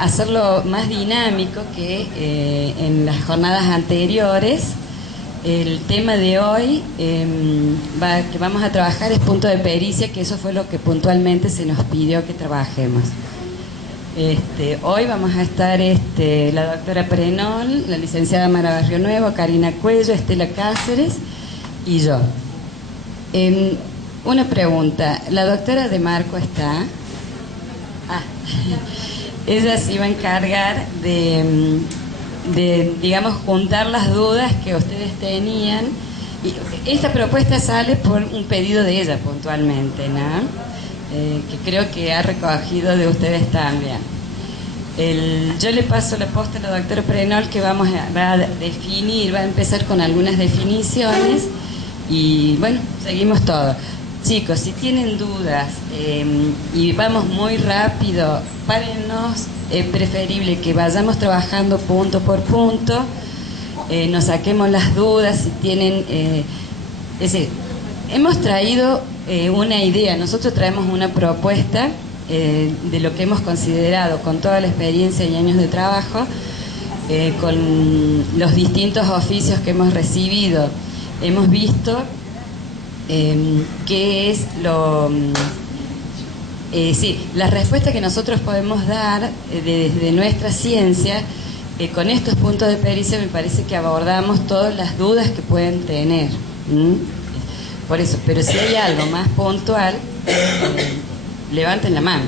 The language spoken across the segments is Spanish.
hacerlo más dinámico que en las jornadas anteriores. El tema de hoy que vamos a trabajar es punto de pericia, que eso fue lo que puntualmente se nos pidió que trabajemos. Hoy vamos a estar la doctora Prenol, la licenciada Mara Barrio Nuevo, Karina Cuello, Estela Cáceres y yo. Una pregunta, ¿la doctora De Marco está? Ella se iba a encargar de, digamos, juntar las dudas que ustedes tenían. Y esta propuesta sale por un pedido de ella puntualmente, ¿no? Que creo que ha recogido de ustedes también. Yo le paso la posta a la doctora Prenol, que va a definir, va a empezar con algunas definiciones y bueno, seguimos todo. Chicos, si tienen dudas y vamos muy rápido, párennos. Es preferible que vayamos trabajando punto por punto, nos saquemos las dudas. Si tienen, es decir, hemos traído una idea, nosotros traemos una propuesta de lo que hemos considerado con toda la experiencia y años de trabajo, con los distintos oficios que hemos recibido. Hemos visto qué es la respuesta que nosotros podemos dar desde nuestra ciencia. Con estos puntos de pericia me parece que abordamos todas las dudas que pueden tener. Por eso, pero si hay algo más puntual, levanten la mano.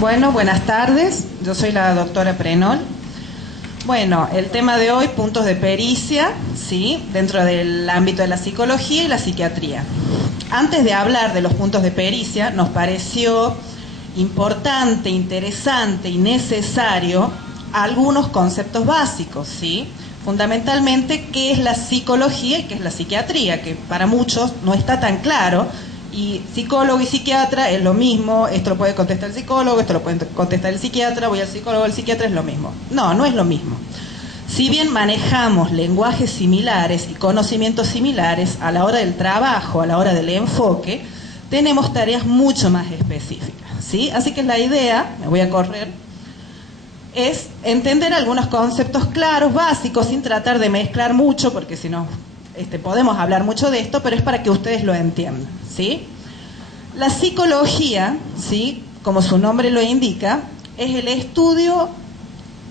Bueno, buenas tardes. Yo soy la doctora Prenol. Bueno, el tema de hoy, puntos de pericia, ¿sí?, dentro del ámbito de la psicología y la psiquiatría. Antes de hablar de los puntos de pericia, nos pareció importante, interesante y necesario algunos conceptos básicos, ¿sí? Fundamentalmente, ¿qué es la psicología y qué es la psiquiatría? Que para muchos no está tan claro. Y psicólogo y psiquiatra es lo mismo, esto lo puede contestar el psicólogo, esto lo puede contestar el psiquiatra, voy al psicólogo, el psiquiatra, es lo mismo. No, no es lo mismo. Si bien manejamos lenguajes similares y conocimientos similares, a la hora del trabajo, a la hora del enfoque, tenemos tareas mucho más específicas, ¿sí? Así que la idea, me voy a correr, es entender algunos conceptos claros, básicos, sin tratar de mezclar mucho, porque si no, podemos hablar mucho de esto, pero es para que ustedes lo entiendan, ¿sí? La psicología, ¿sí?, como su nombre lo indica, es el estudio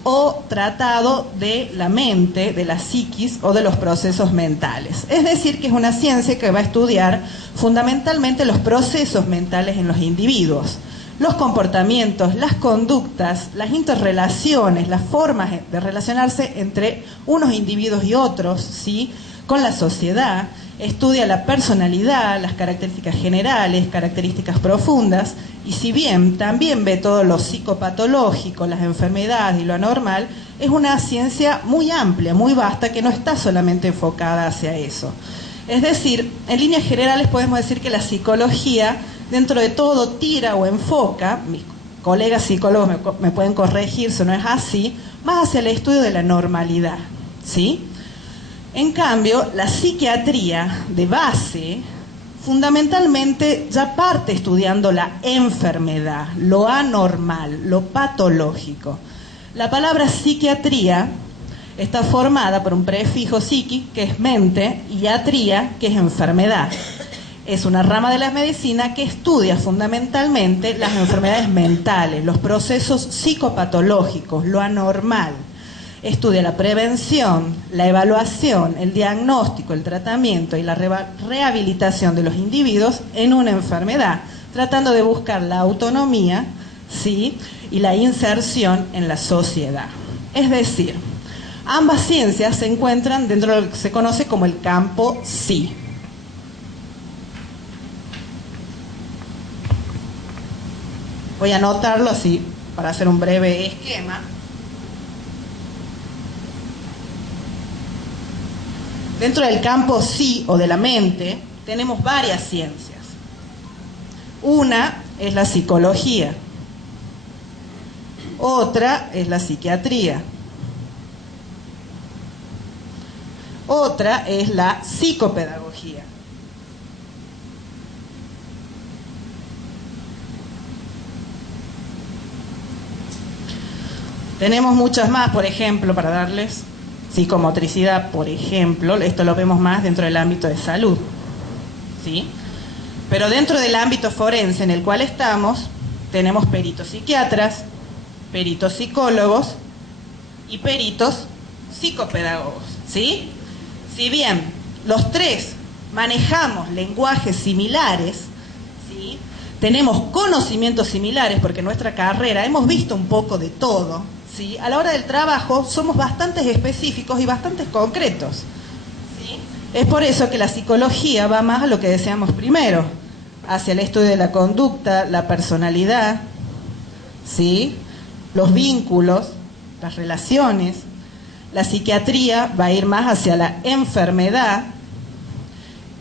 o tratado de la mente, de la psiquis o de los procesos mentales. Es decir, que es una ciencia que va a estudiar fundamentalmente los procesos mentales en los individuos, los comportamientos, las conductas, las interrelaciones, las formas de relacionarse entre unos individuos y otros, ¿sí?, con la sociedad. Estudia la personalidad, las características generales, características profundas, y si bien también ve todo lo psicopatológico, las enfermedades y lo anormal, es una ciencia muy amplia, muy vasta, que no está solamente enfocada hacia eso. Es decir, en líneas generales podemos decir que la psicología, dentro de todo, tira o enfoca, mis colegas psicólogos me pueden corregir si no es así, más hacia el estudio de la normalidad, ¿sí? En cambio, la psiquiatría de base, fundamentalmente ya parte estudiando la enfermedad, lo anormal, lo patológico. La palabra psiquiatría está formada por un prefijo psiqui, que es mente, y atría, que es enfermedad. Es una rama de la medicina que estudia fundamentalmente las enfermedades mentales, los procesos psicopatológicos, lo anormal. Estudia la prevención, la evaluación, el diagnóstico, el tratamiento y la rehabilitación de los individuos en una enfermedad, tratando de buscar la autonomía, ¿sí?, y la inserción en la sociedad. Es decir, ambas ciencias se encuentran dentro de lo que se conoce como el campo psi. Voy a anotarlo así para hacer un breve esquema. Dentro del campo psi o de la mente tenemos varias ciencias. Una es la psicología, otra es la psiquiatría, Otra es la psicopedagogía. Tenemos muchas más, por ejemplo, para darles psicomotricidad, por ejemplo, esto lo vemos más dentro del ámbito de salud, ¿sí? Pero dentro del ámbito forense en el cual estamos, tenemos peritos psiquiatras, peritos psicólogos y peritos psicopedagogos, ¿sí? Si bien los tres manejamos lenguajes similares, ¿sí? Tenemos conocimientos similares porque en nuestra carrera hemos visto un poco de todo, ¿sí? A la hora del trabajo somos bastante específicos y bastante concretos, ¿sí? Es por eso que la psicología va más a lo que decíamos primero, hacia el estudio de la conducta, la personalidad, ¿sí? Los vínculos, las relaciones. La psiquiatría va a ir más hacia la enfermedad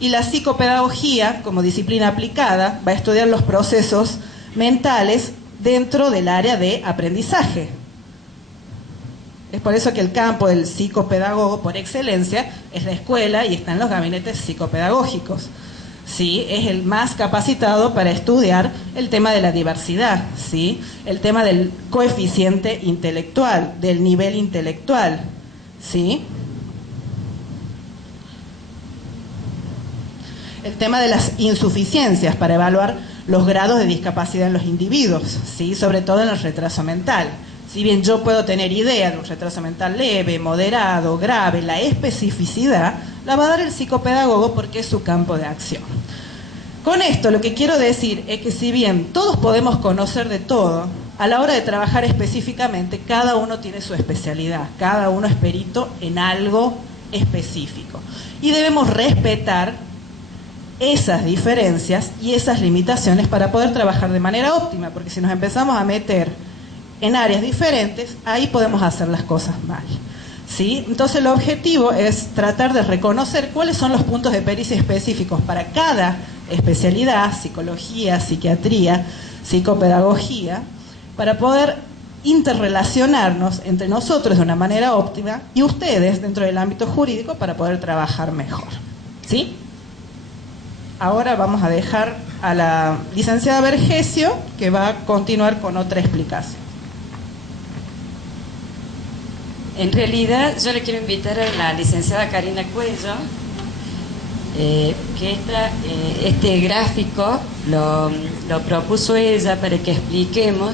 y la psicopedagogía, como disciplina aplicada, va a estudiar los procesos mentales dentro del área de aprendizaje. Es por eso que el campo del psicopedagogo por excelencia es la escuela y está en los gabinetes psicopedagógicos. ¿Sí? Es el más capacitado para estudiar el tema de la diversidad, ¿sí? El tema del coeficiente intelectual, del nivel intelectual, ¿sí? El tema de las insuficiencias para evaluar los grados de discapacidad en los individuos, ¿sí? Sobre todo en el retraso mental. Si bien yo puedo tener idea de un retraso mental leve, moderado, grave, la especificidad la va a dar el psicopedagogo porque es su campo de acción. Con esto lo que quiero decir es que si bien todos podemos conocer de todo, a la hora de trabajar específicamente, cada uno tiene su especialidad, cada uno es perito en algo específico. Y debemos respetar esas diferencias y esas limitaciones para poder trabajar de manera óptima, porque si nos empezamos a meter en áreas diferentes, ahí podemos hacer las cosas mal, ¿sí? Entonces el objetivo es tratar de reconocer cuáles son los puntos de pericia específicos para cada especialidad, psicología, psiquiatría, psicopedagogía, para poder interrelacionarnos entre nosotros de una manera óptima y ustedes dentro del ámbito jurídico para poder trabajar mejor, ¿sí? Ahora vamos a dejar a la licenciada Vergesio, que va a continuar con otra explicación. En realidad, yo le quiero invitar a la licenciada Karina Cuello, que este gráfico lo propuso ella para que expliquemos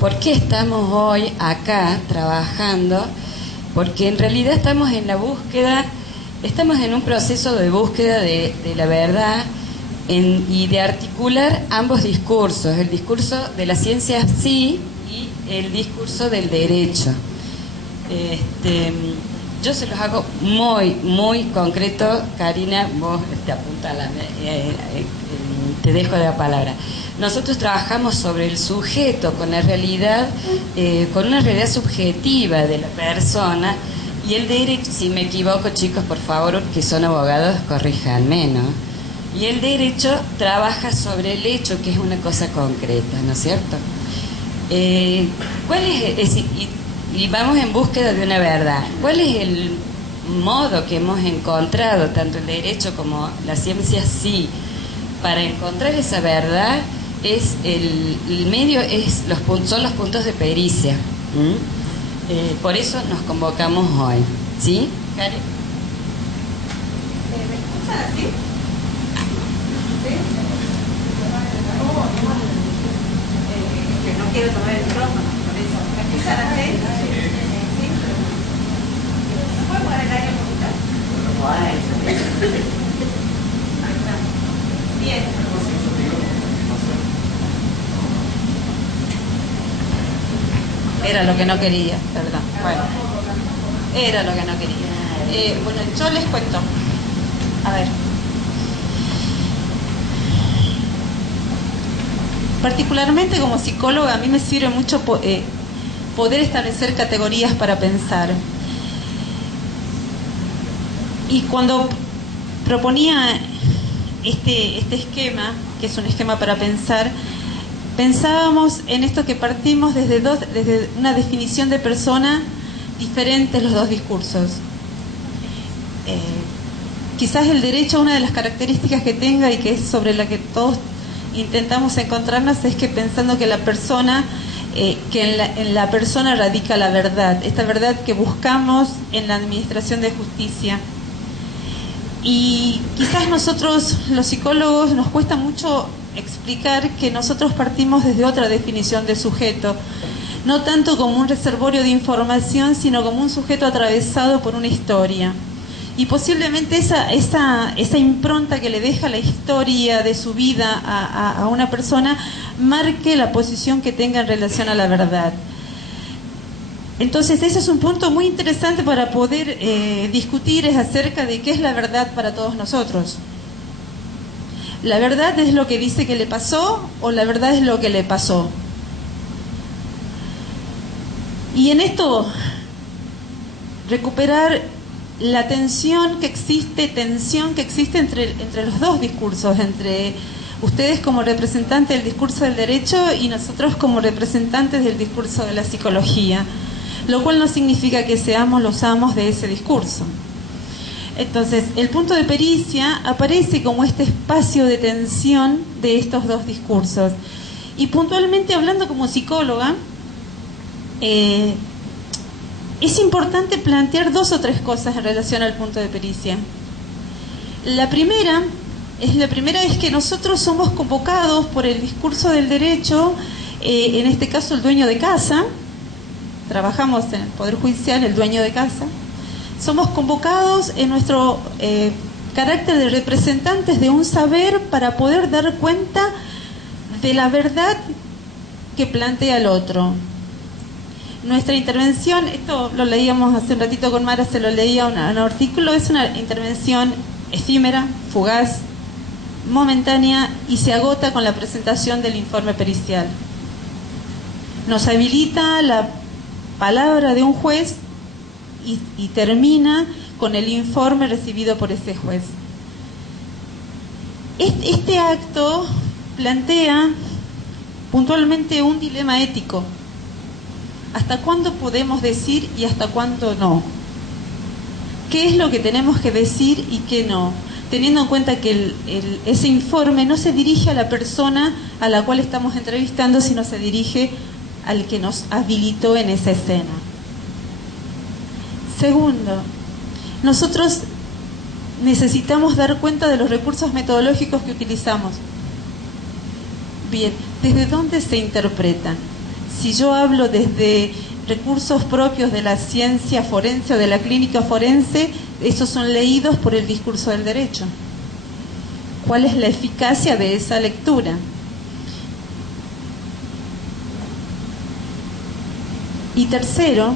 por qué estamos hoy acá trabajando, porque en realidad estamos en la búsqueda, estamos en un proceso de búsqueda de la verdad y de articular ambos discursos, el discurso de la ciencia sí y el discurso del derecho. Yo se los hago muy concreto. Realina, vos te apuntala, te dejo la palabra. Nosotros trabajamos sobre el sujeto con la realidad, con una realidad subjetiva de la persona, y el derecho, si me equivoco chicos, por favor, que son abogados, corríjanme, ¿no? Y el derecho trabaja sobre el hecho, que es una cosa concreta, ¿no es cierto? ¿Cuál es y vamos en búsqueda de una verdad? ¿Cuál es el modo que hemos encontrado, tanto el derecho como la ciencia sí, para encontrar esa verdad? Es el medio, son los puntos de pericia. Por eso nos convocamos hoy, ¿sí? Karen. ¿Me escuchan así? ¿Sí? Que no quiero tomar el micrófono, por eso. ¿Me escuchan así? ¿Sí? ¿Se puede poner el aire un poquito? Bien. Era lo que no quería, perdón. Bueno, era lo que no quería. Bueno, yo les cuento. A ver. Particularmente como psicóloga, a mí me sirve mucho poder establecer categorías para pensar. Y cuando proponía este esquema, que es un esquema para pensar, pensábamos en esto que partimos desde una definición de persona diferentes los dos discursos. quizás el derecho, una de las características que tenga y que es sobre la que todos intentamos encontrarnos, es que pensando que la persona, en la persona radica la verdad, esta verdad que buscamos en la administración de justicia. Y quizás nosotros, los psicólogos, nos cuesta mucho explicar que nosotros partimos desde otra definición de sujeto, no tanto como un reservorio de información, sino como un sujeto atravesado por una historia. Y posiblemente esa impronta que le deja la historia de su vida a una persona marque la posición que tenga en relación a la verdad. Entonces ese es un punto muy interesante para poder discutir, es acerca de qué es la verdad para todos nosotros. ¿La verdad es lo que dice que le pasó o la verdad es lo que le pasó? Y en esto, recuperar la tensión que existe entre los dos discursos, entre ustedes como representantes del discurso del derecho y nosotros como representantes del discurso de la psicología, lo cual no significa que seamos los amos de ese discurso. Entonces, el punto de pericia aparece como este espacio de tensión de estos dos discursos. Y puntualmente hablando como psicóloga, es importante plantear dos o tres cosas en relación al punto de pericia. La primera es que nosotros somos convocados por el discurso del derecho, en este caso el dueño de casa, trabajamos en el Poder Judicial, el dueño de casa, somos convocados en nuestro carácter de representantes de un saber para poder dar cuenta de la verdad que plantea el otro. Nuestra intervención, esto lo leíamos hace un ratito con Mara, se lo leía un artículo, es una intervención efímera, fugaz, momentánea y se agota con la presentación del informe pericial. Nos habilita la palabra de un juez y termina con el informe recibido por ese juez. Este acto plantea puntualmente un dilema ético. ¿Hasta cuándo podemos decir y hasta cuándo no? ¿Qué es lo que tenemos que decir y qué no? Teniendo en cuenta que ese informe no se dirige a la persona a la cual estamos entrevistando, sino se dirige al que nos habilitó en esa escena. Segundo, nosotros necesitamos dar cuenta de los recursos metodológicos que utilizamos. Bien, ¿desde dónde se interpretan? Si yo hablo desde recursos propios de la ciencia forense o de la clínica forense, esos son leídos por el discurso del derecho. ¿Cuál es la eficacia de esa lectura? Y tercero,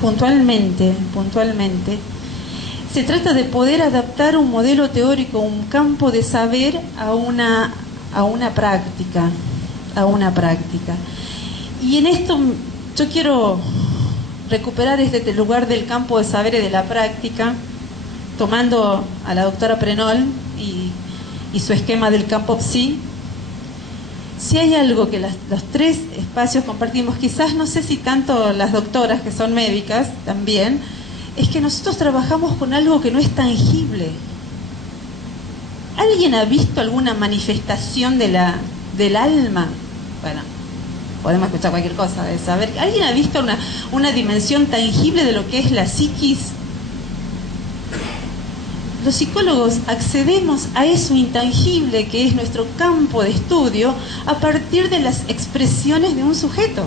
puntualmente, se trata de poder adaptar un modelo teórico, un campo de saber a una práctica. Y en esto yo quiero recuperar este lugar del campo de saber y de la práctica, tomando a la doctora Prenol y su esquema del campo psi. Si hay algo que los tres espacios compartimos, quizás no sé si tanto las doctoras que son médicas también, es que nosotros trabajamos con algo que no es tangible. ¿Alguien ha visto alguna manifestación del alma? Bueno, podemos escuchar cualquier cosa de saber. ¿Alguien ha visto una dimensión tangible de lo que es la psiquis? Los psicólogos accedemos a eso intangible que es nuestro campo de estudio a partir de las expresiones de un sujeto.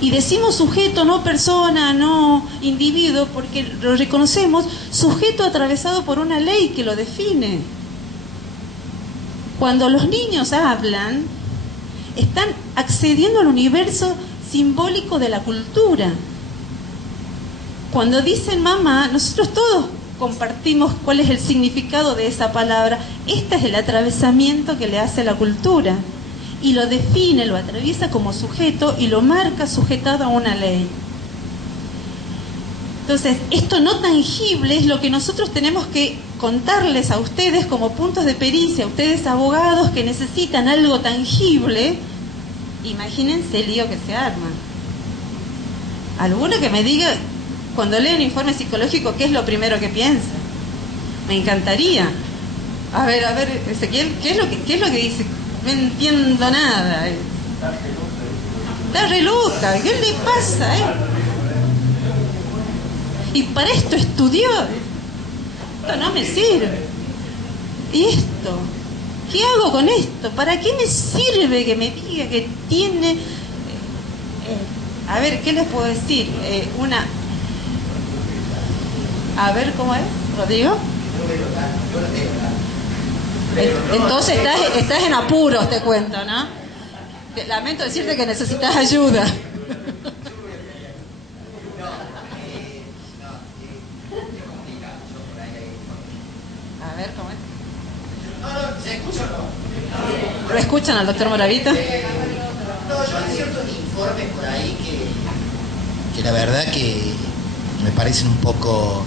Y decimos sujeto, no persona, no individuo, porque lo reconocemos sujeto atravesado por una ley que lo define. Cuando los niños hablan, están accediendo al universo simbólico de la cultura. Cuando dicen mamá, nosotros todos compartimos cuál es el significado de esa palabra. Este es el atravesamiento que le hace la cultura y lo define, lo atraviesa como sujeto y lo marca sujetado a una ley. Entonces, esto no tangible es lo que nosotros tenemos que contarles a ustedes como puntos de pericia, ustedes abogados que necesitan algo tangible. Imagínense el lío que se arma. Alguno que me diga cuando lee un informe psicológico, ¿qué es lo primero que piensa? Me encantaría. A ver, Ezequiel, ¿qué es lo que dice? No entiendo nada. Está re loca, ¿qué le pasa, Y para esto estudió. Esto no me sirve. ¿Y esto? ¿Qué hago con esto? ¿Para qué me sirve que me diga que tiene... a ver, ¿qué les puedo decir? A ver, ¿cómo es, Rodrigo? Entonces estás en apuros, te cuento, ¿no? Lamento decirte que necesitas ayuda. A ver, ¿cómo es? ¿Se escucha o no? ¿Lo escuchan al doctor Moravita? No, yo hay ciertos informes por ahí que la verdad que me parecen un poco,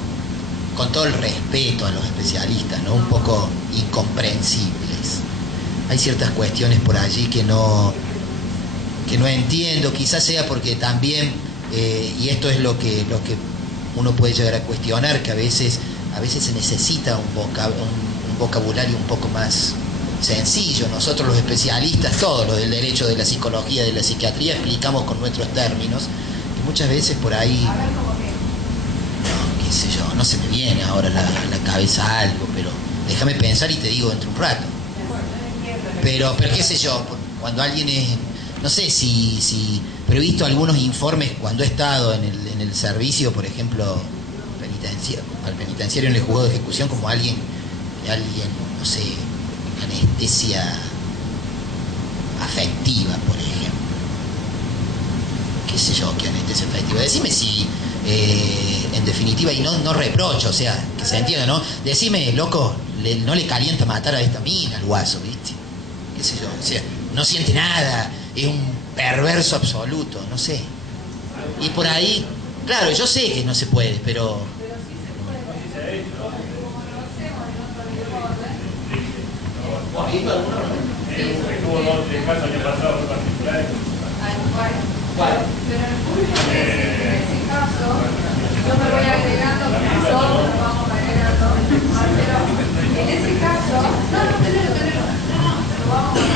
con todo el respeto a los especialistas, ¿no? Un poco incomprensibles. Hay ciertas cuestiones por allí que no entiendo, quizás sea porque también, y esto es lo que uno puede llegar a cuestionar, que a veces se necesita un vocabulario un poco más sencillo. Nosotros los especialistas, todos los del derecho, de la psicología, de la psiquiatría, explicamos con nuestros términos, que muchas veces por ahí, no, qué sé yo, no se me viene ahora a la cabeza algo, pero déjame pensar y te digo dentro de un rato. Pero qué sé yo, cuando alguien es, no sé pero he visto algunos informes cuando he estado en el servicio, por ejemplo, al penitenciario en el juzgado de ejecución, como alguien, no sé, anestesia afectiva, por ejemplo. Qué sé yo, qué anestesia afectiva. Decime si, en definitiva, y no reprocho, o sea, que se entienda, ¿no? Decime, loco, no le calienta matar a esta mina al guaso, ¿viste? Qué sé yo, o sea, no siente nada, es un perverso absoluto, no sé. Y por ahí, claro, yo sé que no se puede, pero... Estuvo dos casos año pasado muy particulares. ¿Cuál? Pero en el público en ese caso, yo me voy agregando, todos nos vamos agregando, pero en ese caso, no, lo vamos a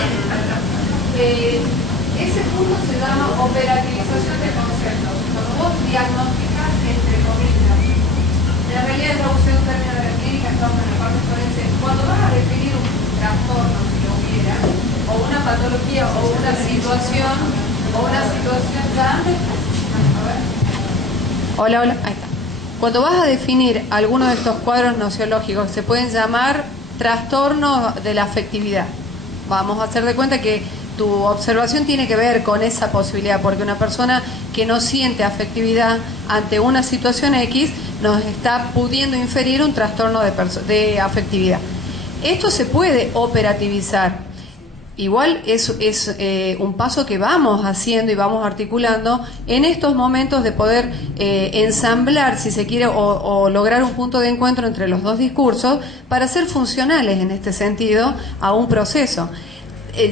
ese punto se llama operativización de conceptos. Cuando vos diagnosticás, entre comillas, en realidad es la uso de un término de la clínica, estamos en la parte forense, cuando vas a definir un trastorno, si lo hubiera, o una patología, o una situación ya. Hola, ahí está. Cuando vas a definir alguno de estos cuadros nociológicos, se pueden llamar trastornos de la afectividad. Vamos a hacer de cuenta que tu observación tiene que ver con esa posibilidad, porque una persona que no siente afectividad ante una situación X nos está pudiendo inferir un trastorno de afectividad. Esto se puede operativizar. Igual es un paso que vamos haciendo y vamos articulando en estos momentos de poder ensamblar, si se quiere, o lograr un punto de encuentro entre los dos discursos para ser funcionales en este sentido a un proceso.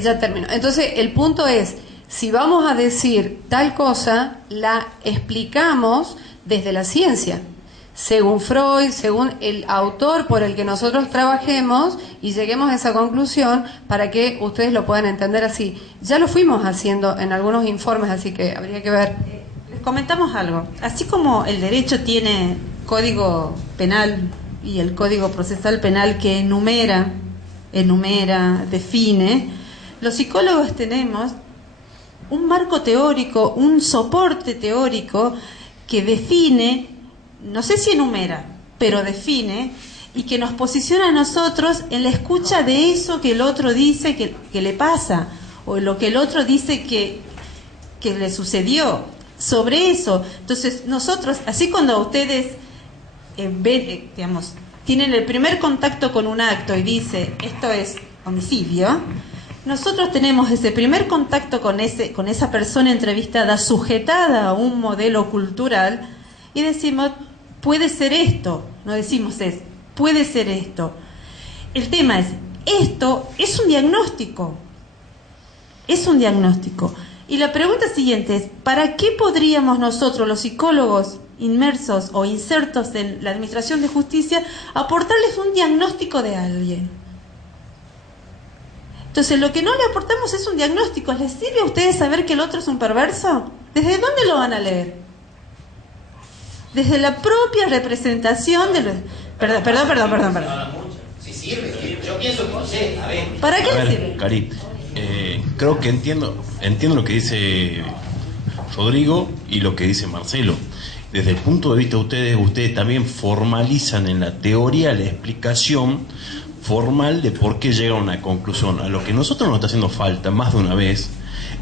Ya termino. Entonces, el punto es, si vamos a decir tal cosa, la explicamos desde la ciencia, según Freud, según el autor por el que nosotros trabajemos, y lleguemos a esa conclusión para que ustedes lo puedan entender así. Ya lo fuimos haciendo en algunos informes, así que habría que ver. Les comentamos algo. Así como el derecho tiene código penal y el código procesal penal que enumera, define, los psicólogos tenemos un marco teórico, un soporte teórico que define, no sé si enumera, pero define, y que nos posiciona a nosotros en la escucha de eso que el otro dice que le pasa, o lo que el otro dice que le sucedió, sobre eso. Entonces nosotros, así cuando ustedes ven, digamos, tienen el primer contacto con un acto y dice, esto es homicidio, nosotros tenemos ese primer contacto con esa persona entrevistada, sujetada a un modelo cultural, y decimos, puede ser esto, no decimos puede ser esto. El tema es, esto es un diagnóstico, y la pregunta siguiente es, ¿para qué podríamos nosotros, los psicólogos, inmersos o insertos en la administración de justicia, aportarles un diagnóstico de alguien. Entonces, lo que no le aportamos es un diagnóstico. ¿Les sirve a ustedes saber que el otro es un perverso? ¿Desde dónde lo van a leer? Desde la propia representación de los... Perdón. Sí sirve, yo pienso que no sé, a ver. ¿Para qué le sirve? Cari, creo que entiendo lo que dice Rodrigo y lo que dice Marcelo. Desde el punto de vista de ustedes también formalizan en la teoría la explicación formal de por qué llega a una conclusión. A lo que nosotros nos está haciendo falta más de una vez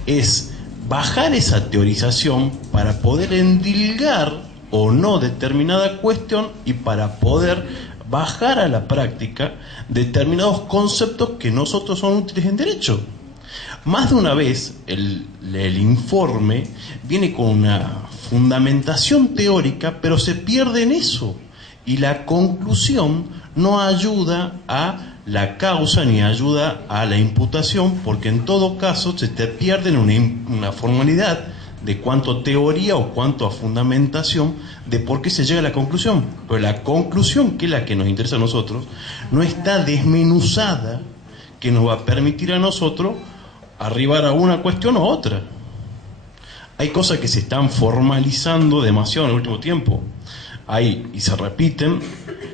es bajar esa teorización para poder endilgar o no determinada cuestión y para poder bajar a la práctica determinados conceptos que nosotros son útiles en derecho. Más de una vez el informe viene con una fundamentación teórica, pero se pierde en eso. Y la conclusión no ayuda a la causa ni ayuda a la imputación, porque en todo caso se te pierde en una formalidad de cuánto teoría o cuánto a fundamentación de por qué se llega a la conclusión. Pero la conclusión, que es la que nos interesa a nosotros, no está desmenuzada, que nos va a permitir a nosotros arribar a una cuestión o otra. Hay cosas que se están formalizando demasiado en el último tiempo. Y se repiten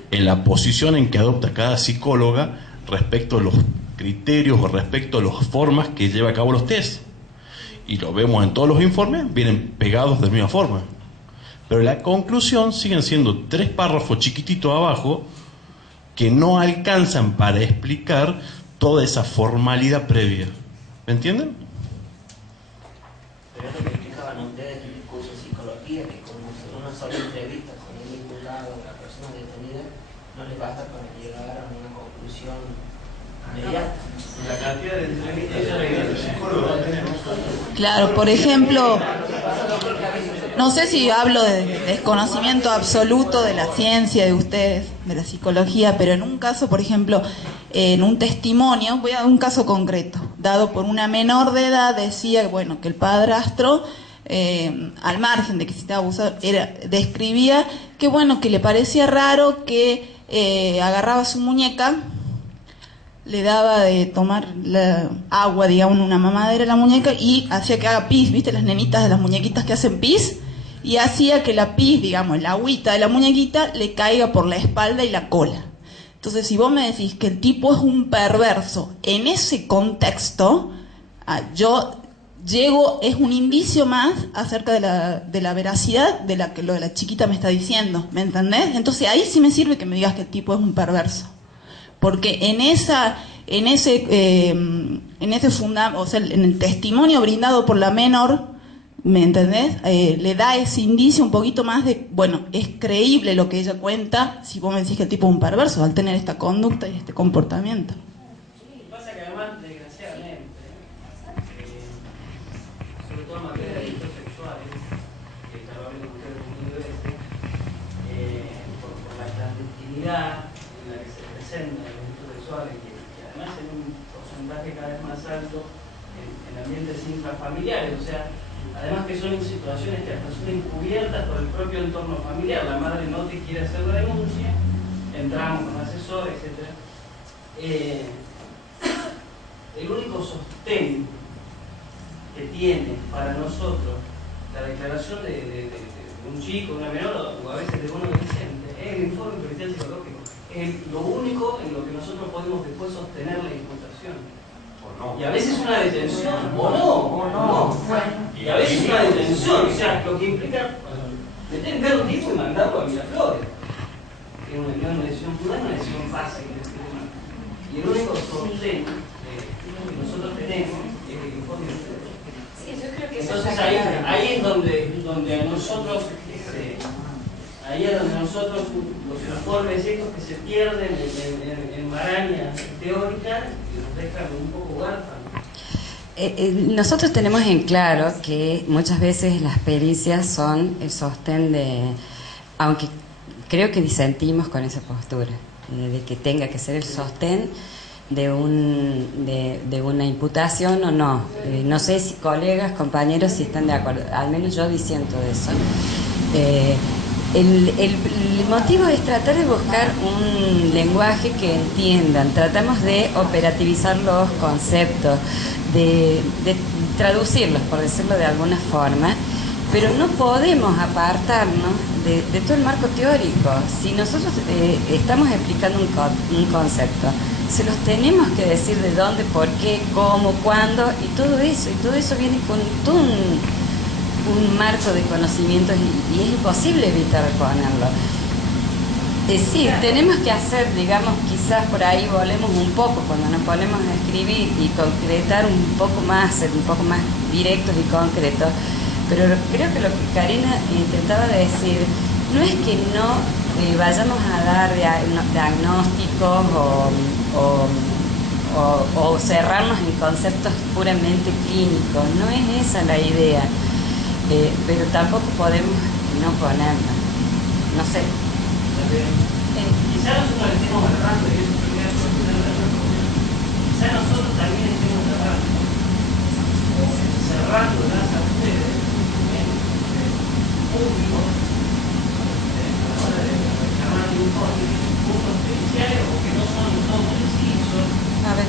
en la posición en que adopta cada psicóloga respecto a los criterios o respecto a las formas que lleva a cabo los test. Y lo vemos en todos los informes, vienen pegados de la misma forma. Pero la conclusión siguen siendo 3 párrafos chiquititos abajo que no alcanzan para explicar toda esa formalidad previa. ¿Me entienden? Pero es lo que explicaban ustedes en el curso de psicología, que con una sola entrevista con el imputado o la persona detenida no les basta para llegar a una conclusión inmediata. La cantidad de entrevistas Claro, por ejemplo, no sé si hablo de desconocimiento absoluto de la ciencia de ustedes, de la psicología, pero en un caso, por ejemplo, en un testimonio, voy a dar un caso concreto, dado por una menor de edad, decía bueno, que el padrastro, al margen de que se estaba abusando, describía que bueno, que le parecía raro que agarraba su muñeca, le daba de tomar agua, digamos, una mamadera a la muñeca y hacía que haga pis, ¿viste? Las nenitas de las muñequitas que hacen pis, y hacía que la pis, digamos, el agüita de la muñequita le caiga por la espalda y la cola. Entonces, si vos me decís que el tipo es un perverso, en ese contexto, yo llego, es un indicio más acerca de la veracidad de lo que la chiquita me está diciendo, ¿me entendés? Entonces ahí sí me sirve que me digas que el tipo es un perverso. Porque en el testimonio brindado por la menor, ¿me entendés? Le da ese indicio un poquito más de, bueno, es creíble lo que ella cuenta si vos me decís que el tipo es un perverso al tener esta conducta y este comportamiento. Sí, pasa que además, desgraciadamente, sobre todo en materia de delitos sexuales, que tal vez ustedes han veces, por la clandestinidad en la que se presenta el delito sexual, que además en un porcentaje cada vez más alto en ambientes intrafamiliares, o sea, además que son situaciones que hasta son encubiertas por el propio entorno familiar. La madre no te quiere hacer la denuncia, entramos con asesor, etc. El único sostén que tiene para nosotros la declaración de un chico, de una menor o a veces de un adolescente es el informe pericial psicológico. Es lo único en lo que nosotros podemos después sostener la imputación. Y a veces una detención, o no. Y a veces una detención, o sea, lo que implica detener a un tipo y mandarlo a Miraflores. Que es una decisión prudente, una decisión fácil. Y el único sostén que nosotros tenemos es el informe de ustedes. Entonces ahí es donde a nosotros, ahí es donde nosotros los informes estos que se pierden en maraña teórica y nos dejan un poco huérfanos. Nosotros tenemos en claro que muchas veces las pericias son el sostén aunque creo que disentimos con esa postura, de que tenga que ser el sostén de una imputación o no. No sé si colegas, compañeros, si están de acuerdo. Al menos yo disiento de eso. El motivo es tratar de buscar un lenguaje que entiendan. Tratamos de operativizar los conceptos, de traducirlos, por decirlo de alguna forma, pero no podemos apartarnos de todo el marco teórico. Si nosotros estamos explicando un concepto, se los tenemos que decir de dónde, por qué, cómo, cuándo, y todo eso viene con todo un marco de conocimientos y es imposible evitar ponerlo. Sí, tenemos que hacer, digamos, quizás por ahí volemos un poco cuando nos ponemos a escribir y concretar un poco más, ser un poco más directos y concretos, pero creo que lo que Karina intentaba decir no es que no vayamos a dar diagnósticos o cerrarnos en conceptos puramente clínicos, no es esa la idea. Pero tampoco podemos no ponernos, no sé. Quizá nosotros estemos errando, y eso es quizá nosotros también estemos errando, cerrándolas a ustedes en público, a la hora de reclamar puntos judiciales o que no son todos precisos. A ver,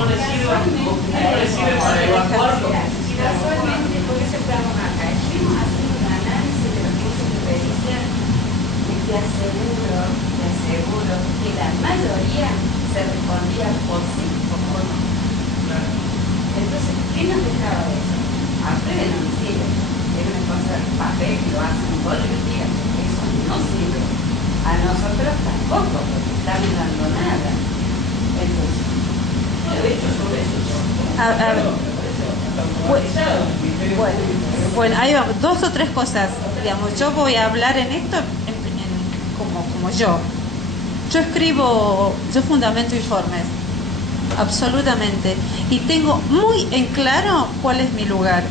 no les sirve para evacuar lo que necesitan. Casualmente, por eso estamos acá. Estuvimos haciendo un análisis de los cursos de pericia y te aseguro que la mayoría se respondía por sí o por no. Entonces, ¿qué nos dejaba de eso? A ustedes no les sirve. Es una cosa de papel que lo hacen un bollo y digan, eso no sirve. A nosotros tampoco, porque estamos dando nada. Entonces, de hecho, sobre eso. Bueno, ahí vamos, 2 o 3 cosas, digamos, yo voy a hablar en esto como yo. Yo escribo, yo fundamento informes, absolutamente, y tengo muy en claro cuál es mi lugar,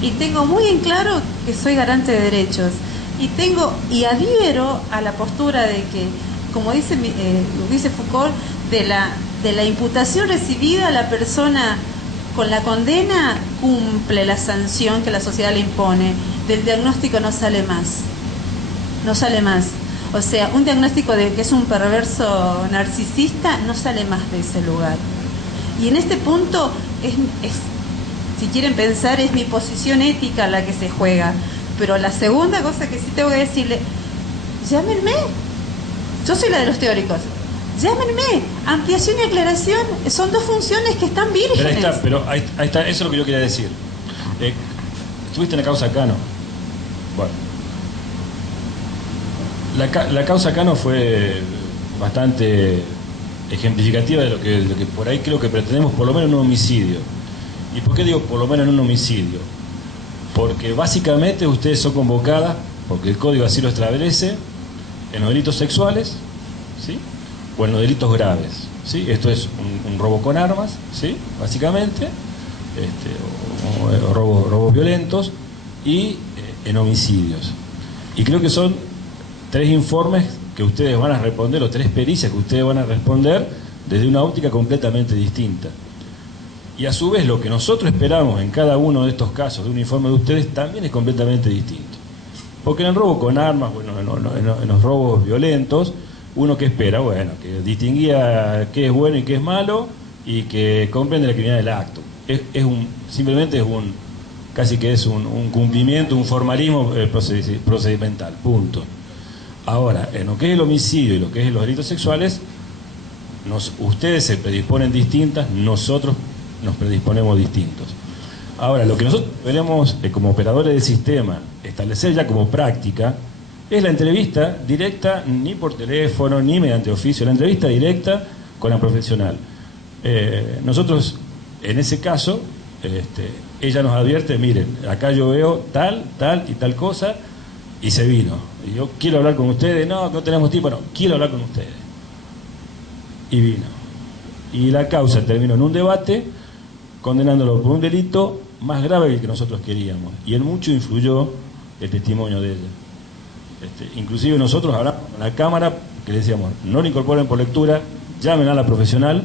y tengo muy en claro que soy garante de derechos, y adhiero a la postura de que, como dice Foucault, de la imputación recibida, la persona con la condena cumple la sanción que la sociedad le impone. Del diagnóstico no sale más. O sea, un diagnóstico de que es un perverso narcisista no sale más de ese lugar. Y en este punto, si quieren pensar, es mi posición ética la que se juega. Pero la segunda cosa que sí tengo que decirle, llámenme. Yo soy la de los teóricos. Llámenme, ampliación y aclaración son 2 funciones que están vírgenes. Pero ahí está, eso es lo que yo quería decir. Estuviste en la causa Cano. Bueno, la causa Cano fue bastante ejemplificativa de lo que por ahí creo que pretendemos, por lo menos en un homicidio. ¿Y por qué digo por lo menos en un homicidio? Porque básicamente ustedes son convocadas, porque el código así lo establece, en los delitos sexuales, ¿sí?, o en los delitos graves, ¿sí? Esto es un robo con armas, ¿sí?, básicamente, o robos violentos, y en homicidios. Y creo que son 3 informes que ustedes van a responder, o 3 pericias que ustedes van a responder desde una óptica completamente distinta. Y a su vez lo que nosotros esperamos en cada uno de estos casos de un informe de ustedes también es completamente distinto. Porque en el robo con armas, bueno, en los robos violentos, uno que espera, bueno, que distinguía qué es bueno y qué es malo y que comprende la criminalidad del acto. Simplemente es casi que es un cumplimiento, un formalismo procedimental, punto. Ahora, en lo que es el homicidio y lo que es los delitos sexuales, ustedes se predisponen distintas, nosotros nos predisponemos distintos. Ahora, lo que nosotros queremos como operadores del sistema establecer ya como práctica es la entrevista directa, ni por teléfono, ni mediante oficio, la entrevista directa con la profesional. Nosotros, en ese caso, ella nos advierte, miren, acá yo veo tal y tal cosa, y se vino. Y yo quiero hablar con ustedes, no tenemos tiempo, no, quiero hablar con ustedes. Y vino. Y la causa terminó en un debate, condenándolo por un delito más grave que el que nosotros queríamos. Y en mucho influyó el testimonio de ella. Inclusive nosotros hablamos con la Cámara que le decíamos, no lo incorporen por lectura, llamen a la profesional,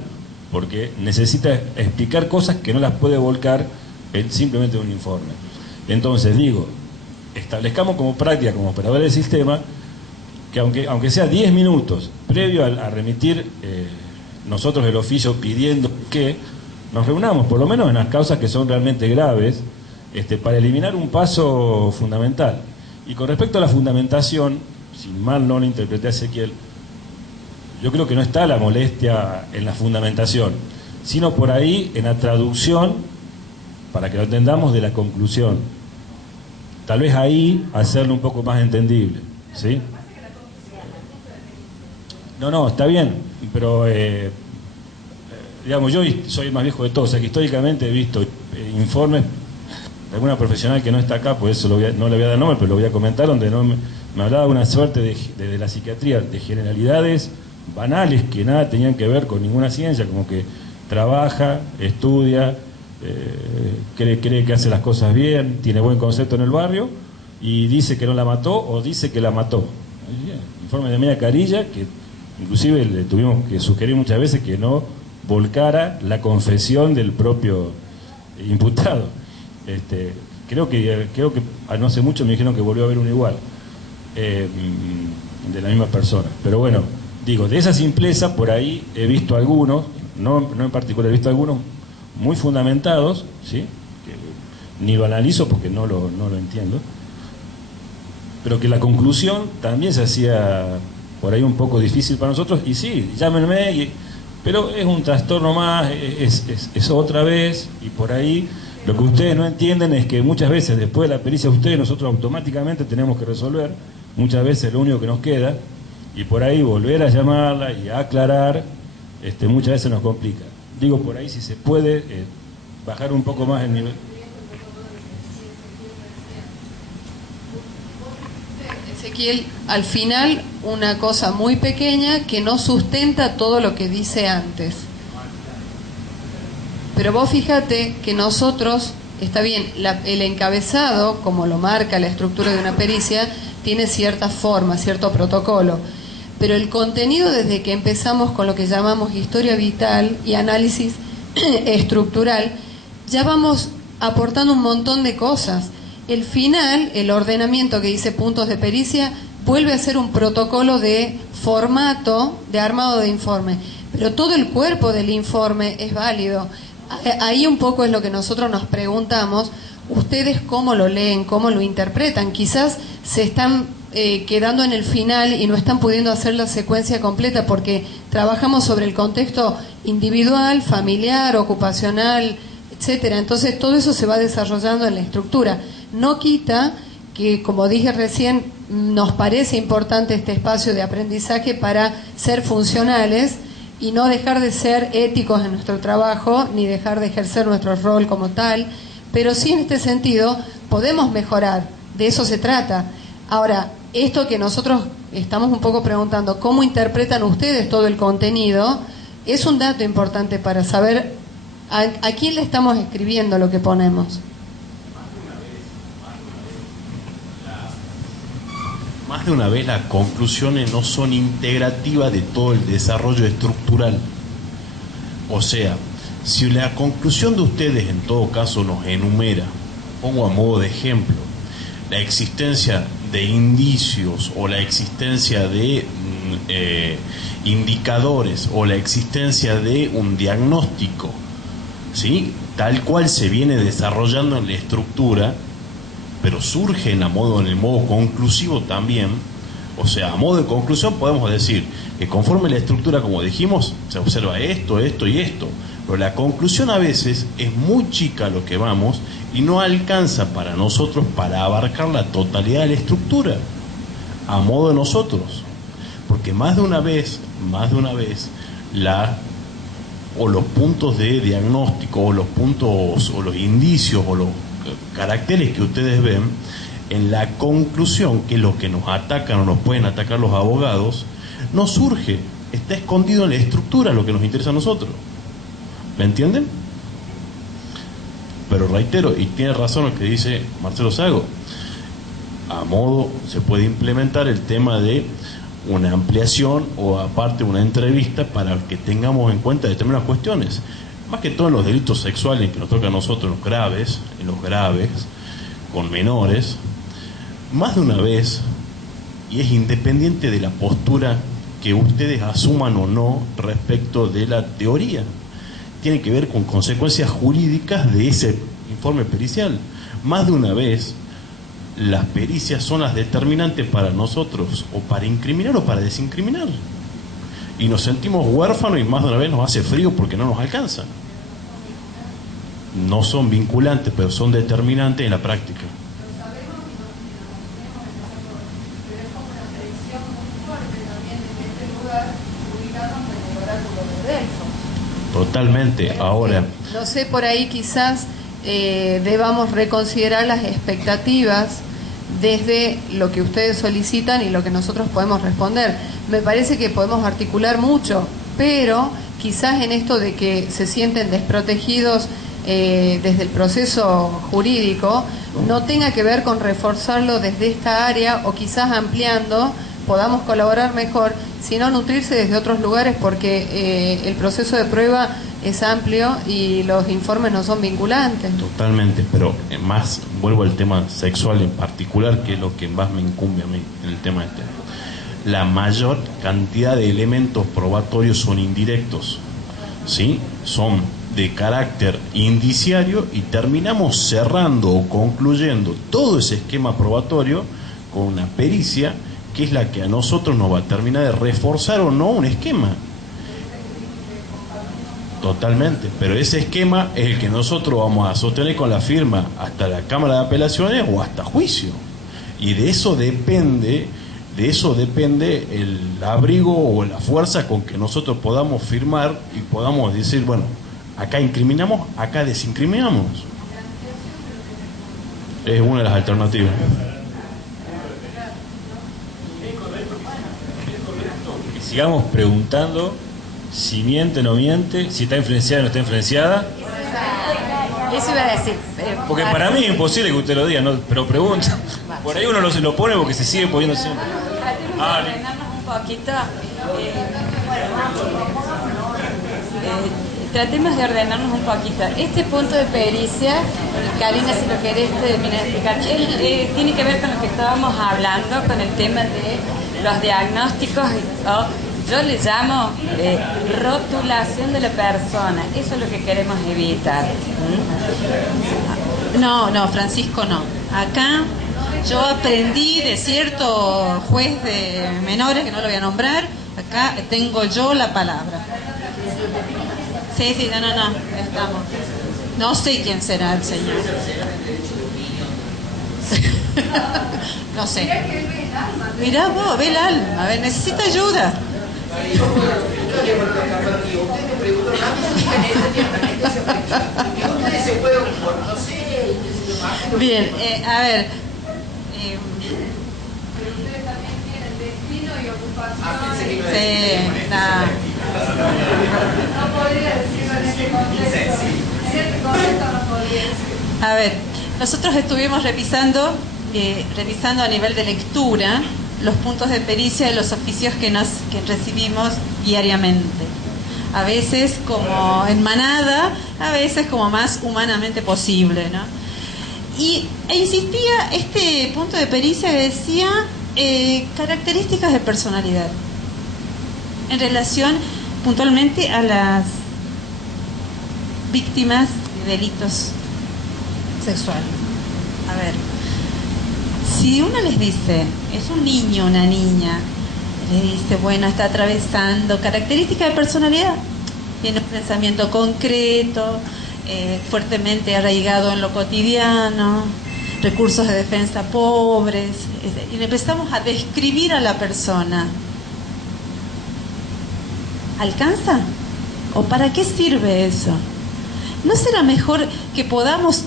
porque necesita explicar cosas que no las puede volcar simplemente en un informe. Entonces digo, establezcamos como práctica, como operadores del sistema, que aunque sea 10 minutos previo a remitir nosotros el oficio pidiendo que nos reunamos, por lo menos en las causas que son realmente graves, para eliminar un paso fundamental. Y con respecto a la fundamentación, si mal no lo interpreté a Ezequiel, yo creo que no está la molestia en la fundamentación, sino por ahí en la traducción, para que lo entendamos, de la conclusión. Tal vez ahí hacerlo un poco más entendible, ¿sí? No, está bien, pero digamos, yo soy el más viejo de todos, o sea que históricamente he visto informes de alguna profesional que no está acá, por eso no le voy a dar nombre, pero lo voy a comentar, donde me hablaba de una suerte de la psiquiatría, de generalidades banales que nada tenían que ver con ninguna ciencia, como que trabaja, estudia, cree que hace las cosas bien, tiene buen concepto en el barrio y dice que no la mató o dice que la mató. Informe de media carilla que inclusive le tuvimos que sugerir muchas veces que no volcara la confesión del propio imputado. Creo que no hace mucho me dijeron que volvió a haber uno igual, de la misma persona. Pero bueno, digo, de esa simpleza por ahí he visto algunos, no en particular, he visto algunos muy fundamentados, ¿sí? Que ni lo analizo porque no lo entiendo, pero que la conclusión también se hacía por ahí un poco difícil para nosotros. Y sí, llámenme, pero es un trastorno más, es otra vez, y por ahí lo que ustedes no entienden es que muchas veces después de la pericia de ustedes nosotros automáticamente tenemos que resolver, muchas veces lo único que nos queda, y por ahí volver a llamarla y a aclarar, muchas veces nos complica. Digo, por ahí si se puede bajar un poco más el nivel. Ezequiel, al final una cosa muy pequeña que no sustenta todo lo que dice antes. Pero vos fíjate que nosotros, está bien, el encabezado, como lo marca la estructura de una pericia, tiene cierta forma, cierto protocolo. Pero el contenido, desde que empezamos con lo que llamamos historia vital y análisis estructural, ya vamos aportando un montón de cosas. El final, el ordenamiento que dice puntos de pericia, vuelve a ser un protocolo de formato de armado de informe. Pero todo el cuerpo del informe es válido. Ahí un poco es lo que nosotros nos preguntamos, ustedes cómo lo leen, cómo lo interpretan. Quizás se están quedando en el final y no están pudiendo hacer la secuencia completa porque trabajamos sobre el contexto individual, familiar, ocupacional, etcétera. Entonces todo eso se va desarrollando en la estructura. No quita que, como dije recién, nos parece importante este espacio de aprendizaje para ser funcionales y no dejar de ser éticos en nuestro trabajo, ni dejar de ejercer nuestro rol como tal, pero sí en este sentido podemos mejorar, de eso se trata. Ahora, esto que nosotros estamos un poco preguntando, ¿cómo interpretan ustedes todo el contenido? Es un dato importante para saber a quién le estamos escribiendo lo que ponemos. Más de una vez las conclusiones no son integrativas de todo el desarrollo estructural. O sea, si la conclusión de ustedes en todo caso nos enumera, pongo a modo de ejemplo, la existencia de indicios o la existencia de indicadores o la existencia de un diagnóstico, ¿sí? Tal cual se viene desarrollando en la estructura, pero surge en el modo conclusivo también. O sea, a modo de conclusión podemos decir que conforme la estructura, como dijimos, se observa esto, esto y esto, pero la conclusión a veces es muy chica lo que vamos y no alcanza para nosotros para abarcar la totalidad de la estructura a modo de nosotros, porque más de una vez o los puntos de diagnóstico o los puntos o los indicios o los caracteres que ustedes ven en la conclusión, que es lo que nos atacan o nos pueden atacar los abogados, no surge, está escondido en la estructura lo que nos interesa a nosotros. ¿Me entienden? Pero reitero, y tiene razón lo que dice Marcelo Sago, a modo se puede implementar el tema de una ampliación o aparte una entrevista para que tengamos en cuenta determinadas cuestiones, más que todo en los delitos sexuales que nos toca a nosotros, en los graves, con menores. más de una vez, y es independiente de la postura que ustedes asuman o no respecto de la teoría, tiene que ver con consecuencias jurídicas de ese informe pericial. Más de una vez, las pericias son las determinantes para nosotros, o para incriminar o para desincriminar. Y nos sentimos huérfanos y más de una vez nos hace frío porque no nos alcanza. No son vinculantes, pero son determinantes en la práctica. Totalmente. Ahora, no sé, por ahí quizás debamos reconsiderar las expectativas desde lo que ustedes solicitan y lo que nosotros podemos responder. Me parece que podemos articular mucho, pero quizás en esto de que se sienten desprotegidos desde el proceso jurídico, no tenga que ver con reforzarlo desde esta área, o quizás ampliando podamos colaborar mejor, sino nutrirse desde otros lugares, porque el proceso de prueba es amplio y los informes no son vinculantes. Totalmente, pero más vuelvo al tema sexual en particular, que es lo que más me incumbe a mí en el tema este. La mayor cantidad de elementos probatorios son indirectos, ¿sí? Son de carácter indiciario y terminamos cerrando o concluyendo todo ese esquema probatorio con una pericia que es la que a nosotros nos va a terminar de reforzar o no un esquema. Totalmente, pero ese esquema es el que nosotros vamos a sostener con la firma hasta la Cámara de Apelaciones o hasta juicio. Y de eso depende el abrigo o la fuerza con que nosotros podamos firmar y podamos decir, bueno, acá incriminamos, acá desincriminamos. Es una de las alternativas. Sigamos preguntando si miente o no miente, si está influenciada o no está influenciada. Eso iba a decir. Porque para mí es imposible que usted lo diga, ¿no? Pero pregunta. Por ahí uno lo pone porque se sigue poniendo siempre. Tratemos de ordenarnos un poquito. Este punto de pericia, Karina, si lo querés terminar de explicar, tiene que ver con lo que estábamos hablando, con el tema de los diagnósticos, yo le llamo rotulación de la persona. Eso es lo que queremos evitar. No, Francisco, no. Acá yo aprendí de cierto juez de menores, que no lo voy a nombrar, acá tengo yo la palabra. Sí, no, estamos. No sé quién será el señor. No sé. Mirá vos, ve el alma, a ver, necesita ayuda. Bien, a ver. Sí, no. No podría decirlo en este contexto. En este contexto no podría. A ver, nosotros estuvimos revisando a nivel de lectura los puntos de pericia de los oficios que recibimos diariamente. A veces como en manada, a veces como más humanamente posible, ¿no? E insistía este punto de pericia que decía características de personalidad en relación puntualmente a las víctimas de delitos sexuales. A ver, si uno les dice, es un niño, una niña, le dice, bueno, está atravesando características de personalidad, tiene un pensamiento concreto, fuertemente arraigado en lo cotidiano, recursos de defensa pobres, y empezamos a describir a la persona. ¿Alcanza? ¿O para qué sirve eso? ¿No será mejor que podamos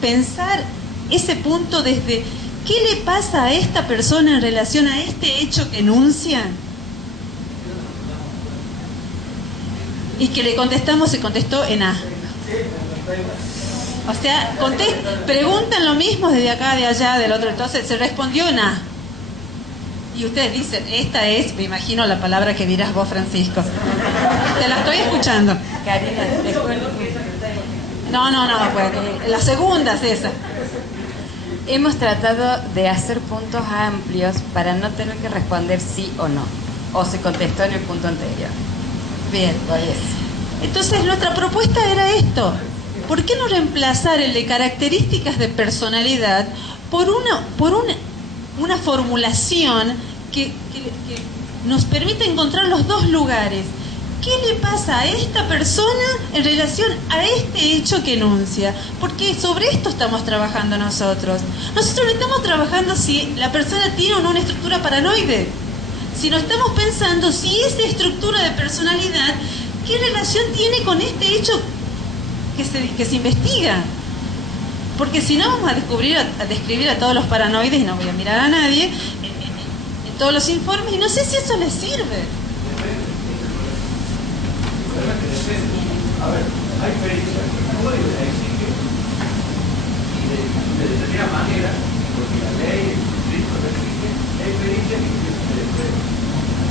pensar ese punto desde qué le pasa a esta persona en relación a este hecho que enuncia? Y que le contestamos, se contestó en A. O sea, preguntan lo mismo desde acá, de allá, del otro. Entonces se respondió en A. Y ustedes dicen, esta es, me imagino, la palabra que dirás vos, Francisco. Te la estoy escuchando. Karina, No, pues, la segunda es esa. hemos tratado de hacer puntos amplios para no tener que responder sí o no, o se contestó en el punto anterior. Bien. Entonces nuestra propuesta era esto. ¿Por qué no reemplazar el de características de personalidad por una formulación que nos permite encontrar los dos lugares? ¿Qué le pasa a esta persona en relación a este hecho que enuncia? Porque sobre esto estamos trabajando nosotros. Nosotros no estamos trabajando si la persona tiene o no una estructura paranoide, sino estamos pensando si esa estructura de personalidad, ¿qué relación tiene con este hecho que se investiga? Porque si no vamos a describir a todos los paranoides, y no voy a mirar a nadie, en todos los informes, y no sé si eso les sirve. A ver, hay pericias que el código la exige y de determinada manera, porque la ley, el Cristo lo exige, hay pericias que empiezan a prueba.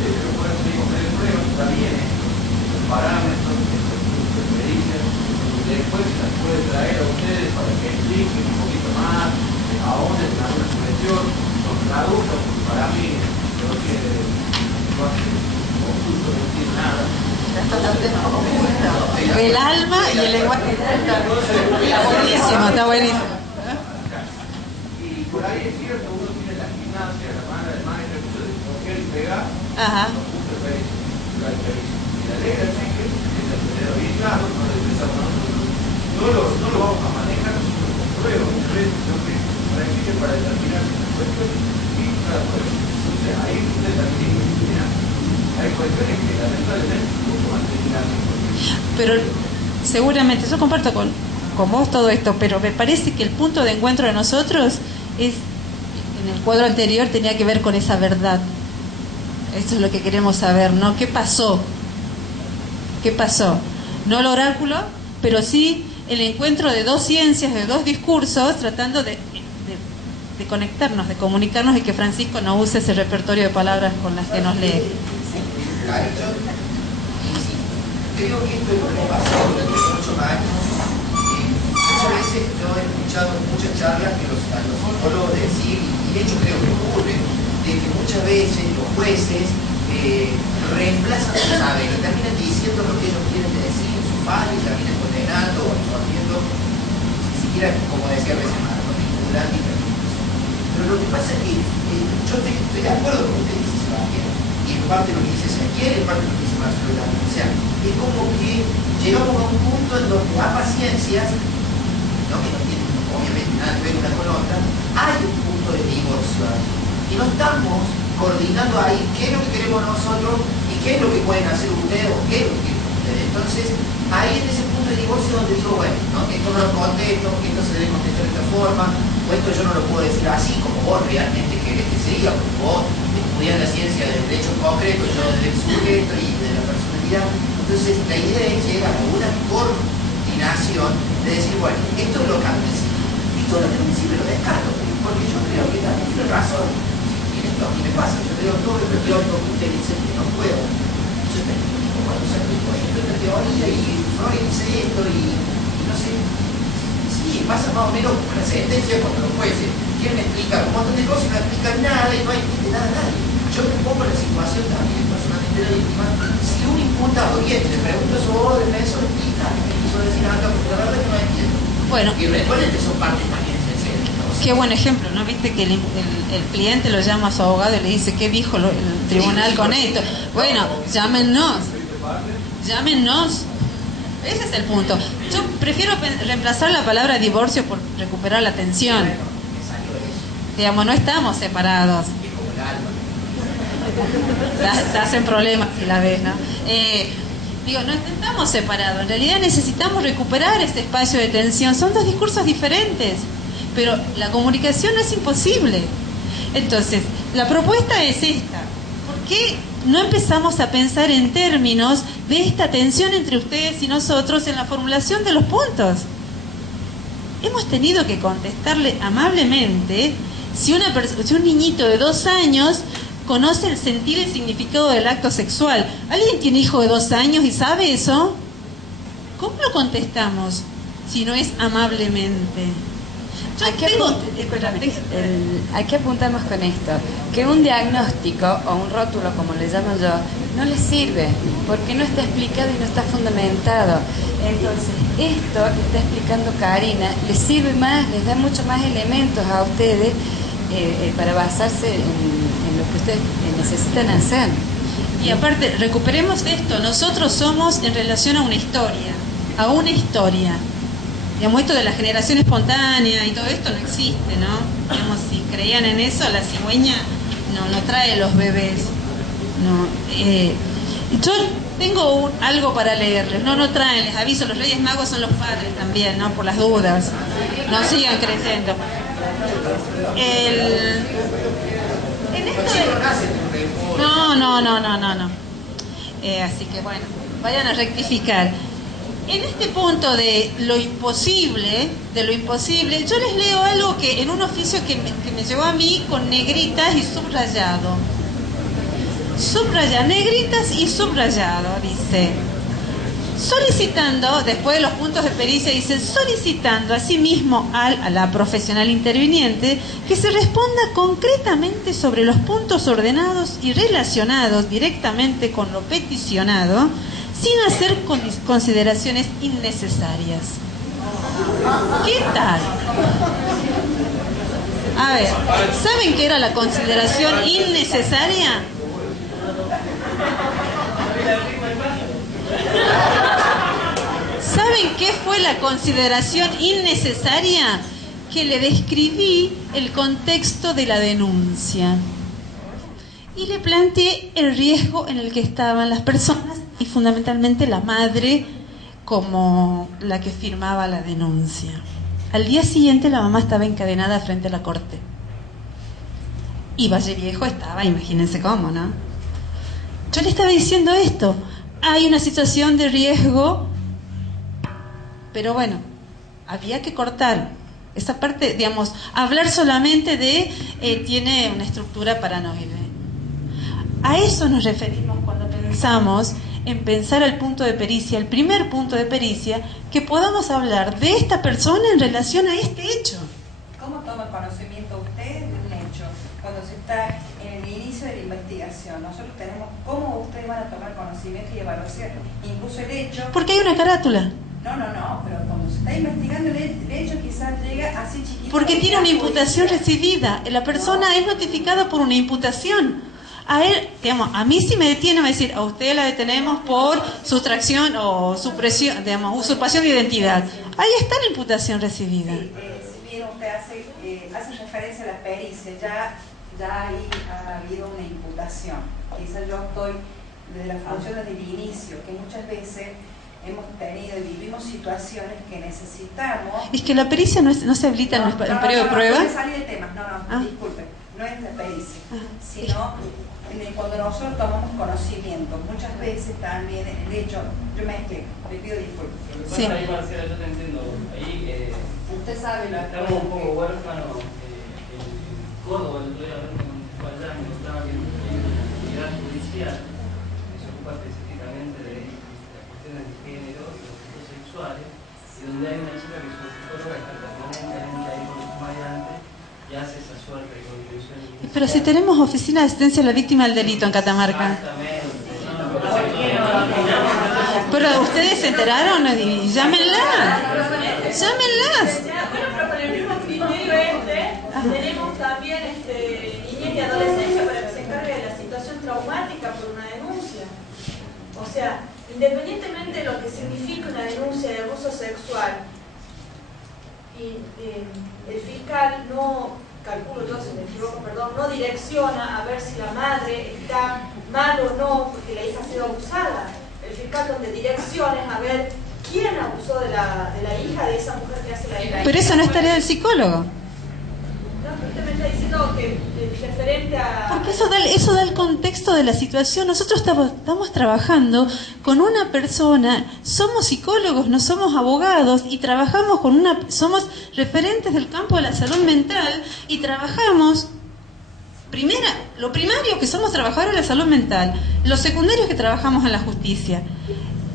Pero por eso digo que prueba está bien, los parámetros, de pericias, después se las puede traer a ustedes para que expliquen un poquito más, a dónde está una cuestión, son traduzcan, porque para mí, creo que oculto no tiene nada. El alma y el lenguaje. Está buenísimo. Y por ahí es cierto, uno tiene la gimnasia, la mano del maestro, de coger y pegar, los puntos de pericia, y la ley del cheque, es el tener bien claro, no lo expresamos nosotros, no lo vamos a manejar nosotros con pruebas, sino que requiere para determinar las cuestiones y cada prueba. Entonces ahí usted también tiene que determinar. Hay cuestiones que lamentablemente mucho más determinadas. Pero seguramente, yo comparto con vos todo esto, pero me parece que el punto de encuentro de nosotros es, en el cuadro anterior tenía que ver con esa verdad. Eso es lo que queremos saber, ¿no? ¿Qué pasó? ¿Qué pasó? No el oráculo, pero sí el encuentro de dos ciencias, de dos discursos, tratando de conectarnos, de comunicarnos, y que Francisco no use ese repertorio de palabras con las que nos lee. Creo que esto es lo que pasa durante muchos años. Muchas veces yo he escuchado en muchas charlas que a los psicólogos decir, y de hecho creo que ocurre, de que muchas veces los jueces reemplazan su saber y terminan diciendo lo que ellos quieren decir en su fallo y terminan condenando o absorbiendo, ni siquiera, como decía a veces Marco, vinculante y terminación. Pero lo que pasa es que yo estoy de acuerdo con lo que dice Sebastián, y en parte lo que dice Ezequiel, en parte lo que dice Marcelo también. O sea, es como que llegamos a un punto en donde ambas ciencias, ¿no? Que no tienen obviamente nada que ver una con otra, hay un punto de divorcio ahí. Y no estamos coordinando ahí qué es lo que queremos nosotros y qué es lo que pueden hacer ustedes o qué es lo que quieren ustedes. Entonces, ahí en ese punto de divorcio donde digo, bueno, ¿no? Esto no lo contesto, esto se debe contestar de esta forma, o esto yo no lo puedo decir así como vos realmente querés que se diga, porque vos estudiás la ciencia del derecho concreto, yo del sujeto y de la personalidad. Entonces, la idea es llegar a una coordinación de decir, bueno, esto es lo que antes y todo lo que no me sirve lo descarto, porque yo creo que también tiene razón. Y esto a mí me pasa, yo creo todo lo que usted dice que no puedo. Yo tengo cuando saco esta teoría y Freud dice esto y no sé. Sí, pasa más o menos con la sentencia cuando los jueces quieren explicar un montón de cosas y no explican nada y no entiende nada a nadie. Yo me pongo en la situación también personalmente de la víctima. Si un imputado viene y le pregunta a su abogado defensor, explica, me quiso decir algo, porque la verdad es que no entiendo. Bueno, y recuerden que son partes también esenciales. Qué buen ejemplo, ¿no? Viste que el cliente lo llama a su abogado y le dice, ¿qué dijo el tribunal con esto? Bueno, llámenos. Ese es el punto. Yo prefiero reemplazar la palabra divorcio por recuperar la atención. Digamos, no estamos separados. Te hacen problemas si la ves, ¿no? Digo, no estamos separados. En realidad necesitamos recuperar ese espacio de tensión. Son dos discursos diferentes, pero la comunicación no es imposible. Entonces, la propuesta es esta. ¿Por qué no empezamos a pensar en términos de esta tensión entre ustedes y nosotros en la formulación de los puntos? Hemos tenido que contestarle amablemente si un niñito de 2 años conoce el sentir y el significado del acto sexual. ¿Alguien tiene hijo de 2 años y sabe eso? ¿Cómo lo contestamos si no es amablemente? ¿A qué apuntamos con esto? Que un diagnóstico o un rótulo, como le llamo yo, no le sirve, porque no está explicado y no está fundamentado. Entonces, esto que está explicando Karina les sirve más, les da mucho más elementos a ustedes para basarse en lo que ustedes necesitan hacer. Y aparte, recuperemos esto, nosotros somos en relación a una historia, Digamos, esto de la generación espontánea y todo esto no existe, ¿no? Digamos, si creían en eso, la cigüeña no trae los bebés. No, yo tengo algo para leerles, no traen, les aviso, los Reyes Magos son los padres también, ¿no? Por las dudas, no sigan creciendo. No. Así que bueno, vayan a rectificar. En este punto de lo imposible, yo les leo algo que en un oficio que me llegó a mí con negritas y subrayado. Negritas y subrayado, dice. Solicitando, después de los puntos de pericia, dice, solicitando asimismo a la profesional interviniente que se responda concretamente sobre los puntos ordenados y relacionados directamente con lo peticionado, sin hacer consideraciones innecesarias. ¿Qué tal? A ver, ¿saben qué era la consideración innecesaria? ¿Saben qué fue la consideración innecesaria? Que le describí el contexto de la denuncia y le planteé el riesgo en el que estaban las personas y fundamentalmente la madre como la que firmaba la denuncia. Al día siguiente la mamá estaba encadenada frente a la corte y Valle Viejo estaba, imagínense cómo, ¿no? Yo le estaba diciendo esto, hay una situación de riesgo, pero bueno, había que cortar esa parte, digamos, hablar solamente de tiene una estructura paranoide. A eso nos referimos cuando pensamos en pensar el punto de pericia, el primer punto de pericia, que podamos hablar de esta persona en relación a este hecho. ¿Cómo toma conocimiento usted de un hecho cuando se está en el inicio de la investigación? Nosotros tenemos cómo ustedes van a tomar conocimiento y evaluación, incluso el hecho... Porque hay una carátula. No, pero cuando se está investigando el hecho quizás llega así chiquito. Porque tiene una imputación recibida, la persona es notificada por una imputación. A él, digamos, a mí si me detiene, me va a decir, a usted la detenemos por sustracción o supresión, digamos, usurpación de identidad. Ahí está la imputación recibida. Sí, si bien usted hace referencia a las pericias, ya ahí ha habido una imputación. Quizás yo estoy desde la función desde el inicio, que muchas veces hemos tenido y vivimos situaciones que necesitamos... Es que la pericia no se habilita en el periodo de prueba. No salí del tema, disculpe, no es la pericia, sino... Cuando nosotros tomamos conocimiento, muchas veces también el hecho, yo me explico, le pido disculpas. Sí. Ahí, Marcela, yo te entiendo. Ahí, usted sabe estamos un poco huérfanos. En Córdoba, el otro día hablando con Juan, me contaba que hay una unidad judicial que se ocupa específicamente de las cuestiones de género y los delitos sexuales, y donde hay una chica que es una psicóloga que está permanentemente ahí con los comediantes y hace esa suerte de contribución. Pero si tenemos oficina de asistencia a la víctima del delito en Catamarca. Pero ustedes se enteraron, llámenlas. Bueno, pero con el mismo criterio tenemos también niñez y adolescencia para que se encargue de la situación traumática por una denuncia. O sea, independientemente de lo que significa una denuncia de abuso sexual, y el fiscal no... calculo yo, si me equivoco, perdón, no direcciona a ver si la madre está mal o no porque la hija ha sido abusada. El fiscal donde direcciona es a ver quién abusó de la hija de esa mujer que hace la hija. Pero esa no es tarea del psicólogo. No, usted me está diciendo que referente a... Porque eso da el contexto de la situación. Nosotros estamos trabajando con una persona, somos psicólogos, no somos abogados, y trabajamos somos referentes del campo de la salud mental, y trabajamos, lo primario que somos trabajadores de la salud mental, los secundarios que trabajamos en la justicia.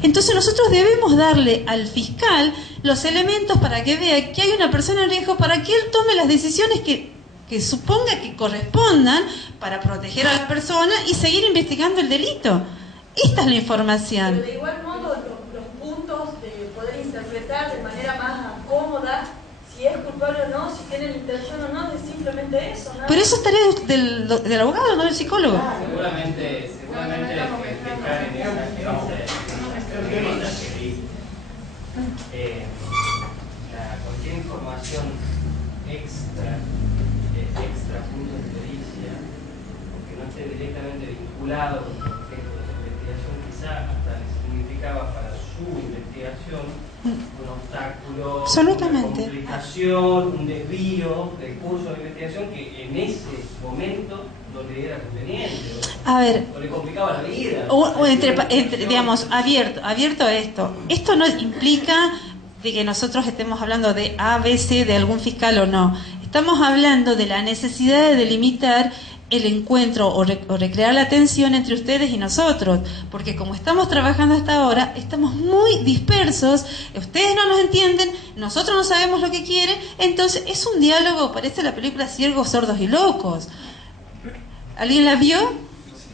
Entonces nosotros debemos darle al fiscal los elementos para que vea que hay una persona en riesgo, para que él tome las decisiones que suponga que correspondan para proteger a la persona y seguir investigando el delito. Esta es la información. Pero de igual modo, los puntos de poder interpretar de manera más cómoda si es culpable o no, si tiene la intención o no, es simplemente eso, ¿no? Pero eso es tarea del abogado, no del psicólogo. Seguramente fijar en cualquier información extra puntos de pericia, aunque no esté directamente vinculado con el objeto de la investigación, quizá hasta le significaba para su investigación un obstáculo, absolutamente, una complicación, un desvío del curso de investigación que en ese momento no le era conveniente, a ver, o le complicaba la vida. O digamos, abierto a esto. Esto no implica de que nosotros estemos hablando de A, B, C, de algún fiscal o no. Estamos hablando de la necesidad de delimitar el encuentro o recrear la tensión entre ustedes y nosotros, porque como estamos trabajando hasta ahora, estamos muy dispersos, ustedes no nos entienden, nosotros no sabemos lo que quieren, entonces es un diálogo, parece la película Ciegos, Sordos y Locos. ¿Alguien la vio?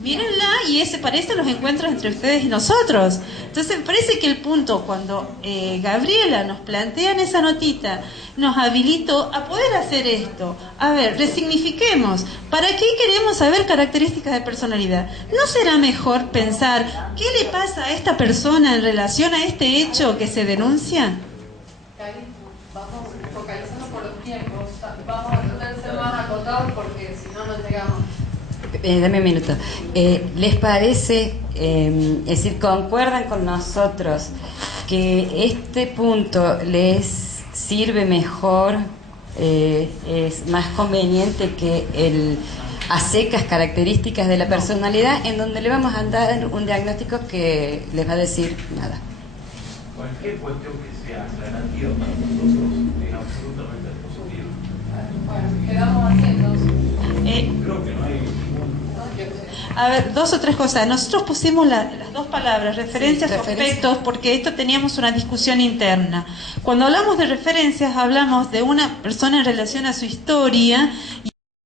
Mírenla, y ese parece los encuentros entre ustedes y nosotros. Entonces me parece que el punto cuando Gabriela nos plantea en esa notita, nos habilitó a poder hacer esto. A ver, resignifiquemos. ¿Para qué queremos saber características de personalidad? ¿No será mejor pensar qué le pasa a esta persona en relación a este hecho que se denuncia? Vamos focalizando por los tiempos. Vamos a tratar de ser más acotados porque si no, no llegamos. Dame un minuto. ¿Les parece, es decir, concuerdan con nosotros que este punto les sirve mejor, es más conveniente que el a secas características de la personalidad, en donde le vamos a dar un diagnóstico que les va a decir nada? Cualquier cuestión que sea aclarativa para nosotros es absolutamente positiva. Bueno, quedamos haciendo. Creo que no hay. A ver, 2 o 3 cosas. Nosotros pusimos las 2 palabras, referencias, aspectos, porque esto teníamos una discusión interna. Cuando hablamos de referencias, hablamos de una persona en relación a su historia